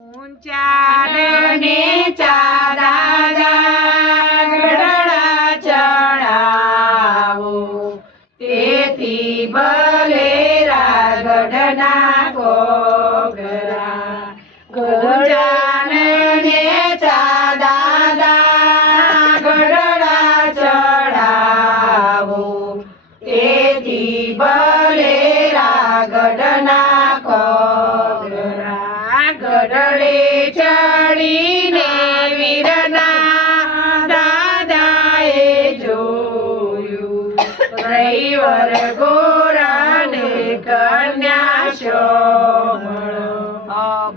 ઊંચા ને નીચા દાદા ગઢડા ચડાવો, તેથી બલેરા ગઢના કોગરા. ઊંચા ને નીચા દાદા ગઢડા ચડાવો, તેથી બલેરા ગઢના કોગરા. ગઢડે ચડીને વીરના દાદાએ જોયું, રવિવાર ગોરાને કન્યા શોમળો.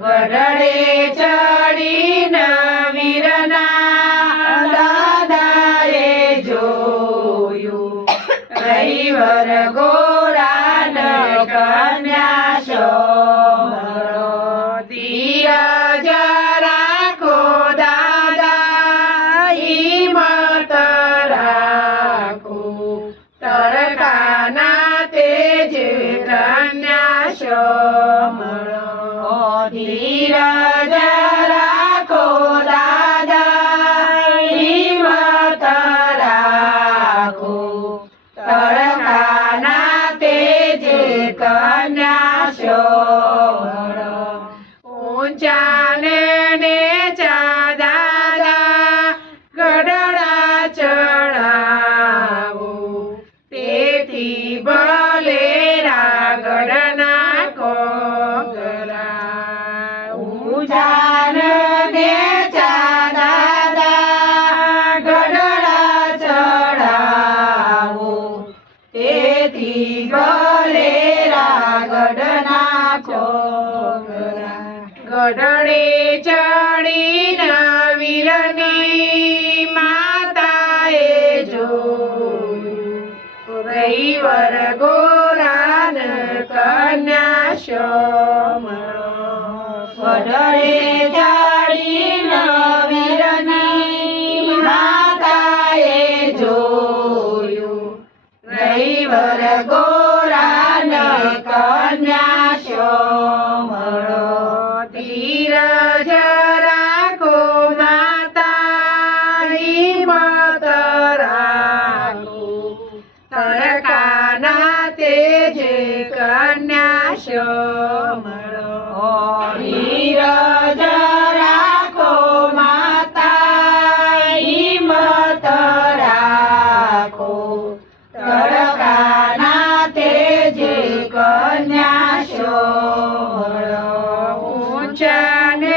ગઢડે ચડીને વીરના દાદાએ જોયું, રવિવાર ગોરાને કન્યા શોમળો. ધીરજ રાખો દાદા, હિંમત રાખો, તડકાના તેજ કન્યા શોમળો. ધીરજ રાખો દાદા, હિંમત રાખો, તડકાના તેજ કન્યા શોમળો. ઊંચા ને નીચા દાદા ગઢડા ચડાવો, તેથી બલેરા ગઢના કોગરા. ઊંચા ને નીચા દાદા ગઢડા ચડાવો, તેથી બલેરા ગઢના કોગરા. ગઢડે ચડીને વીરની માતાએ જોયું, રવિવાર ગોરાન કન્યા શોમળો. ગઢડે ચડીને વીરની માતાએ જોયું, રવિવાર ગોરાન કન્યા શોમળો. ધીરજ રાખો માતા, હિંમત રાખો, તડકાના તેજ કન્યા શોમળો. ધીરજ રાખો માતા, હિંમત રાખો, તડકાના તેજ કન્યા શોમળો. ઊંચા ને